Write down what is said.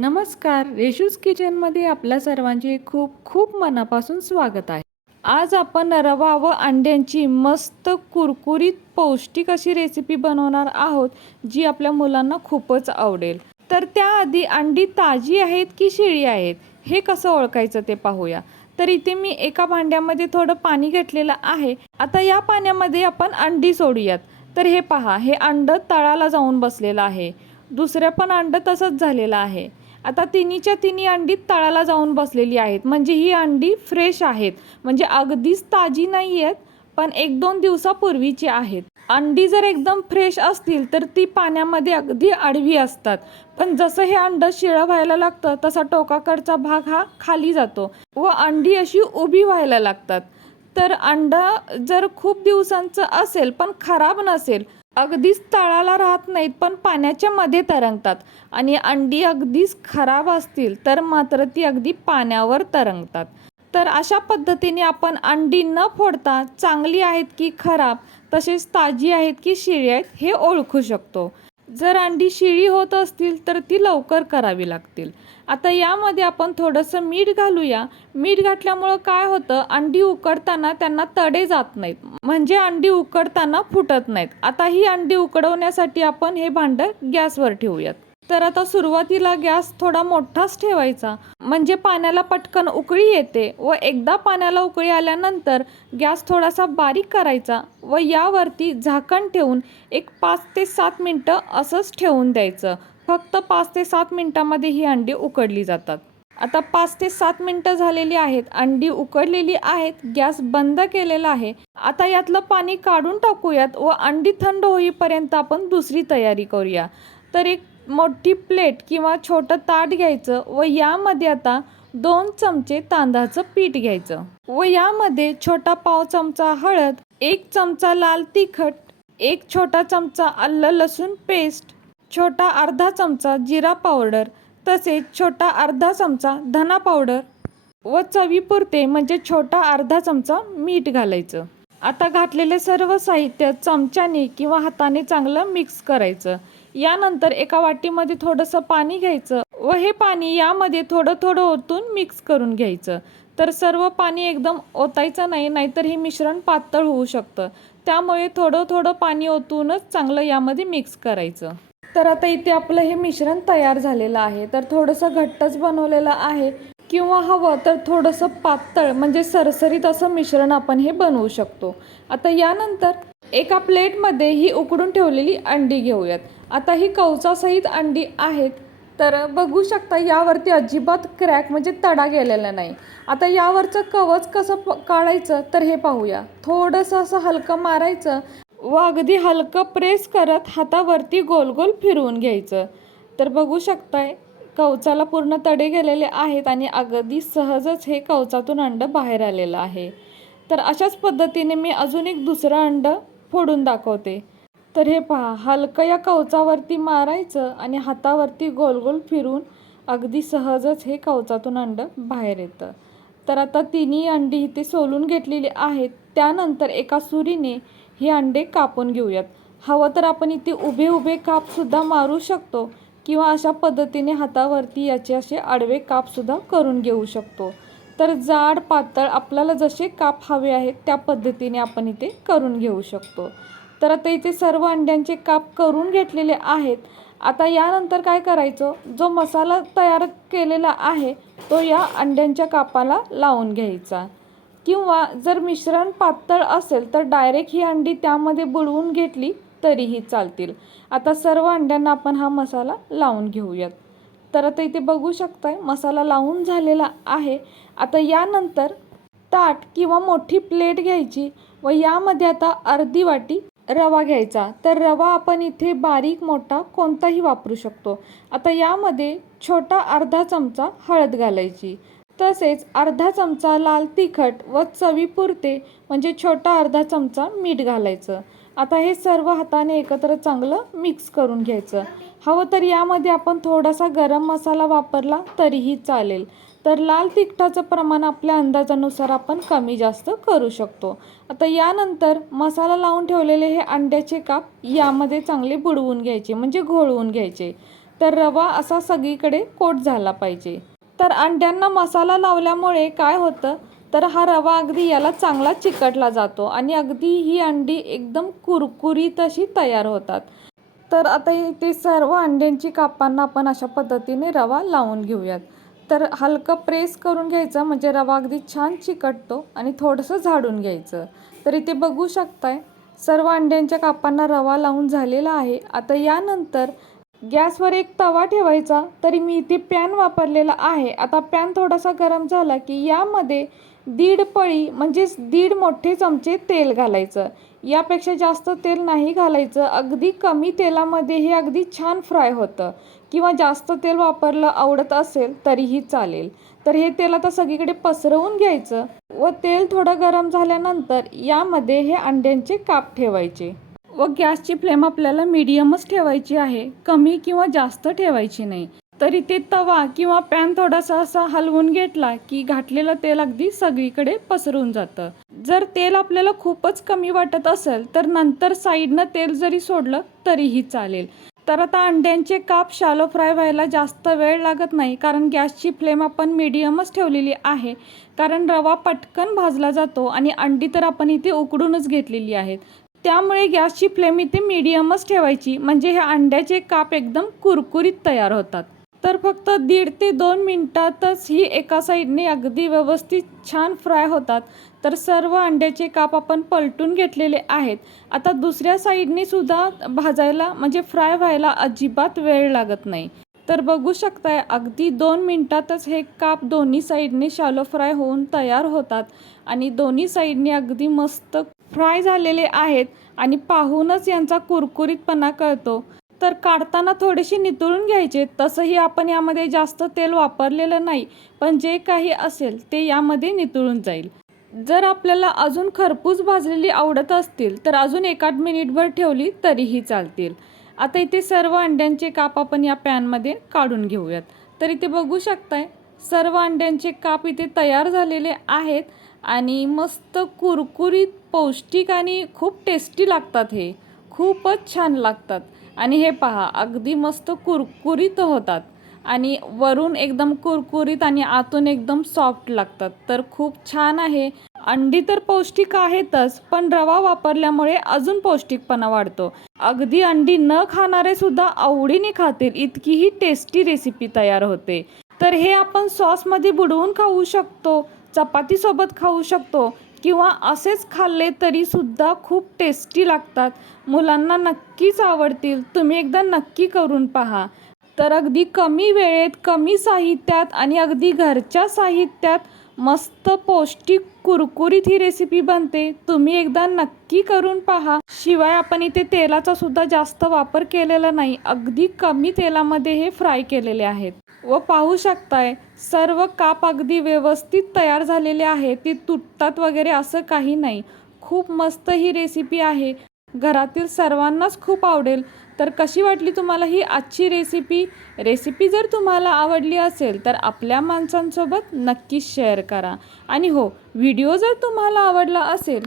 नमस्कार रेशूज किचनमध्ये आपल्या सर्वांचे खूप खूप मनापासून स्वागत आहे. आज आपण रवा व अंड्यांची मस्त कुरकुरीत पौष्टिक अशी रेसिपी बनवणार आहोत जी आपल्या मुलांना खूपच आवडेल. तर त्याआधी अंडी ताजी आहेत की शिळी आहेत हे कसं ओळखायचं ते पाहूया. तर इथे मी एका भांड्यामध्ये थोडं पाणी घेतलेलं आहे. आता या पाण्यामध्ये आपण अंडी सोडूयात. तर हे पहा हे अंड तळाला जाऊन बसलेलं आहे. दुसरं पण अंड तसंच झालेलं आहे. आता तिन्हीच्या तिन्ही अंडी तळाला जाऊन बसलेली आहेत. म्हणजे ही अंडी फ्रेश आहेत. म्हणजे अगदीच ताजी नाही आहेत पण एक दोन दिवसापूर्वीची आहेत. अंडी जर एकदम फ्रेश असतील तर ती पाण्यामध्ये अगदी आडवी असतात. पण जसं हे अंडं शिळं व्हायला लागतं तसा टोकाकडचा भाग हा खाली जातो व अंडी अशी उभी व्हायला लागतात. तर अंडा जर खूप दिवसांचं असेल पण खराब नसेल अगदीच तळाला राहत नाहीत पण पाण्याच्या मध्ये तरंगतात. आणि अंडी अगदीच खराब असतील तर मात्र ती अगदी पाण्यावर तरंगतात. तर अशा पद्धतीने आपण अंडी न फोडता चांगली आहेत की खराब तसेच ताजी आहेत की शिळी आहेत हे ओळखू शकतो. जर अंडी शिळी होत असतील तर ती लवकर करावी लागतील. आता यामध्ये आपण थोडंसं मीठ घालूया. मीठ घातल्यामुळं काय होतं? अंडी उकडताना त्यांना तडे जात नाहीत. म्हणजे अंडी उकडताना फुटत नाहीत. आता ही अंडी उकडवण्यासाठी आपण हे भांडं गॅसवर ठेवूयात. तर आता सुरुवातीला गॅस थोडा मोठाच ठेवायचा. म्हणजे पाण्याला पटकन उकळी येते व एकदा पाण्याला उकळी आल्यानंतर गॅस थोडासा बारीक करायचा व यावरती झाकण ठेवून एक पाच ते सात मिनटं असंच ठेवून द्यायचं. फक्त पाच ते सात मिनटामध्ये ही अंडी उकडली जातात. आता पाच ते सात मिनटं झालेली आहेत. अंडी उकडलेली आहेत. गॅस बंद केलेला आहे. आता यातलं पाणी काढून टाकूयात व अंडी थंड होईपर्यंत आपण दुसरी तयारी करूया. तर एक मोठी प्लेट किंवा छोटं ताट घ्यायचं व यामध्ये आता दोन चमचे तांदळाचं पीठ घ्यायचं. व यामध्ये छोटा पाव चमचा हळद एक चमचा लाल तिखट एक छोटा चमचा आलं लसूण पेस्ट छोटा अर्धा चमचा जिरा पावडर तसेच छोटा अर्धा चमचा धना पावडर व चवीपुरते म्हणजे छोटा अर्धा चमचा मीठ घालायचं. आता घातलेले सर्व साहित्य चमच्याने किंवा हाताने चांगलं मिक्स करायचं. यानंतर एका वाटीमध्ये थोडंसं पाणी घ्यायचं व हे पाणी यामध्ये थोडं थोडं ओतून मिक्स करून घ्यायचं. तर सर्व पाणी एकदम ओतायचं नाही नाहीतर हे मिश्रण पातळ होऊ शकतं. त्यामुळे थोडं थोडं पाणी ओतूनच चांगलं यामध्ये मिक्स करायचं. तर आता इथे आपलं हे मिश्रण तयार झालेलं आहे. तर थोडंसं घट्टच बनवलेलं आहे किंवा हवं तर थोडंसं पातळ म्हणजे सरसरीत असं मिश्रण आपण हे बनवू शकतो. आता यानंतर एका प्लेटमध्ये ही उकडून ठेवलेली अंडी घेऊयात. आता ही कवचासहित अंडी आहेत तर बघू शकता यावरती अजिबात क्रॅक म्हणजे तडा गेलेला नाही. आता यावरचं कवच कसं प काढायचं तर हे पाहूया. थोडंसं असं हलकं मारायचं व अगदी हलकं प्रेस करत हातावरती गोल गोल फिरवून घ्यायचं. तर बघू शकताय कवचाला पूर्ण तडे गेलेले आहेत आणि अगदी सहजच हे कवचातून अंड बाहेर आलेलं आहे. तर अशाच पद्धतीने मी अजून एक दुसरं अंड फोडून दाखवते. तर हे पहा हलकं या कवचावरती मारायचं आणि हातावरती गोल गोल फिरून अगदी सहजच हे कवचातून अंड बाहेर येतं. तर आता तिन्ही अंडी इथे सोलून घेतलेली आहेत. त्यानंतर एका सुरीने हे अंडे कापून घेऊयात. हवं तर आपण इथे उभे उभे कापसुद्धा मारू शकतो किंवा अशा पद्धतीने हातावरती याचे असे आडवे कापसुद्धा करून घेऊ शकतो. तर जाड पातळ आपल्याला जसे काप हवे आहेत त्या पद्धतीने आपण इथे करून घेऊ शकतो. तर आता इथे सर्व अंड्यांचे काप करून घेतलेले आहेत. आता यानंतर काय करायचं? जो मसाला तयार केलेला आहे तो या अंड्यांच्या कापाला लावून घ्यायचा. किंवा जर मिश्रण पातळ असेल तर डायरेक्ट ही अंडी त्यामध्ये बुडवून घेतली तरीही चालतील. आता सर्व अंड्यांना आपण हा मसाला लावून घेऊयात. तर आता इथे बघू शकताय मसाला लावून झालेला आहे. आता यानंतर ताट किंवा मोठी प्लेट घ्यायची व यामध्ये आता अर्धी वाटी रवा घ्यायचा. तर रवा आपण इथे बारीक मोठा कोणताही वापरू शकतो. आता यामध्ये छोटा अर्धा चमचा हळद घालायची. तसेच अर्धा चमचा लाल तिखट व चवीपुरते म्हणजे छोटा अर्धा चमचा मीठ घालायचं. आता हे सर्व हाताने एकत्र चांगलं मिक्स करून घ्यायचं. हवं तर यामध्ये आपण थोडासा गरम मसाला वापरला तरीही चालेल. तर लाल तिखटाचं प्रमाण आपल्या अंदाजानुसार आपण कमी जास्त करू शकतो. आता यानंतर मसाला लावून ठेवलेले हे अंड्याचे काप यामध्ये चांगले बुडवून घ्यायचे म्हणजे घोळवून घ्यायचे. तर रवा असा सगळीकडे कोट झाला पाहिजे. तर अंड्यांना मसाला लावल्यामुळे काय होतं? तर हा रवा अगदी याला चांगला चिकटला जातो आणि अगदी ही अंडी एकदम कुरकुरीत अशी तयार होतात. तर आता ते सर्व अंड्यांची कापांना आपण अशा पद्धतीने रवा लावून घेऊयात. तर हलकं प्रेस करून घ्यायचं म्हणजे रवा अगदी छान चिकटतो आणि थोडंसं झाडून घ्यायचं. तर इथे बघू शकताय सर्व अंड्यांच्या कापांना रवा लावून झालेला आहे. आता यानंतर गॅसवर एक तवा ठेवायचा तरी मी इथे पॅन वापरलेला आहे. आता पॅन थोडासा गरम झाला की यामध्ये दीड पळी म्हणजेच दीड मोठे चमचे तेल घालायचं. यापेक्षा जास्त तेल नाही घालायचं. अगदी कमी तेलामध्ये हे अगदी छान फ्राय होतं. किंवा जास्त तेल वापरलं आवडत असेल तरीही चालेल. तर हे तेल आता सगळीकडे पसरवून घ्यायचं व तेल थोडं गरम झाल्यानंतर यामध्ये हे अंड्यांचे काप ठेवायचे. व गॅसची फ्लेम आपल्याला मीडियमच ठेवायची आहे. कमी किंवा जास्त ठेवायची नाही. तरी ते तवा किंवा पॅन थोडासा असा हलवून घेतला की घातलेलं तेल अगदी सगळीकडे पसरून जातं. जर तेल आपल्याला खूपच कमी वाटत असेल तर नंतर साईडनं तेल जरी सोडलं तरीही चालेल. तर आता अंड्यांचे काप शालो फ्राय व्हायला जास्त वेळ लागत नाही कारण गॅसची फ्लेम आपण मीडियमच ठेवलेली आहे. कारण रवा पटकन भाजला जातो आणि अंडी तर आपण इथे उकडूनच घेतलेली आहेत. त्यामुळे गॅसची फ्लेम इथे मीडियमच ठेवायची म्हणजे हे अंड्याचे काप एकदम कुरकुरीत तयार होतात. तर फक्त दीड ते दोन मिनटातच ही एका साईडने अगदी व्यवस्थित छान फ्राय होतात. तर सर्व अंड्याचे काप आपण पलटून घेतलेले आहेत. आता दुसऱ्या साईडने सुद्धा भाजायला म्हणजे फ्राय व्हायला अजिबात वेळ लागत नाही. तर बघू शकताय अगदी दोन मिनटातच हे काप दोन्ही साईडने शालो फ्राय होऊन तयार होतात. आणि दोन्ही साईडने अगदी मस्त फ्राय झालेले आहेत. आणि पाहूनच यांचा कुरकुरीतपणा कळतो. तर काढताना थोडेसे नितळून घ्यायचे. तसंही आपण यामध्ये जास्त तेल वापरलेलं नाही पण जे काही असेल ते यामध्ये नितळून जाईल. जर आपल्याला अजून खरपूस भाजलेली आवडत असतील तर अजून एकाच मिनिटभर ठेवली तरीही चालतील. आता इथे सर्व अंड्यांचे काप आपण या पॅनमध्ये काढून घेऊयात. तर इथे बघू शकताय सर्व अंड्यांचे काप इथे तयार झालेले आहेत आणि मस्त कुरकुरीत पौष्टिक आणि खूप टेस्टी लागतात हे. खूपच छान लागतात. आणि हे पहा अगदी मस्त कुरकुरीत होतात. आणि वरून एकदम कुरकुरीत आणि आतून एकदम सॉफ्ट लागतात. तर खूप छान आहे. अंडी तर पौष्टिक आहेतच पण रवा वापरल्यामुळे अजून पौष्टिकपणा वाढतो. अगदी अंडी न खाणारे सुद्धा आवडीने खातील इतकी ही टेस्टी रेसिपी तयार होते. तर हे आपण सॉसमध्ये बुडवून खाऊ शकतो चपातीसोबत खाऊ शकतो किंवा असेच खाल्ले तरीसुद्धा खूप टेस्टी लागतात. मुलांना नक्कीच आवडतील. तुम्ही एकदा नक्की करून पहा. तर अगदी कमी वेळेत कमी साहित्यात आणि अगदी घरच्या साहित्यात मस्त पौष्टिक कुरकुरीत ही रेसिपी बनते. तुम्ही एकदा नक्की करून पहा. शिवाय आपण इथे तेलाचा सुद्धा जास्त वापर केलेला नाही. अगदी कमी तेलामध्ये हे फ्राय केलेले आहेत. व पाहू शकताय सर्व काप अगदी व्यवस्थित तयार झालेले आहे ती तुटतात वगैरे असं काही नाही. खूप मस्त ही रेसिपी आहे. घरातील सर्वांनाच खूप आवडेल. तर कशी वाटली तुम्हाला ही आजची रेसिपी रेसिपी जर तुम्हाला आवडली असेल तर आपल्या माणसांसोबत नक्कीच शेअर करा. आणि हो व्हिडिओ जर तुम्हाला आवडला असेल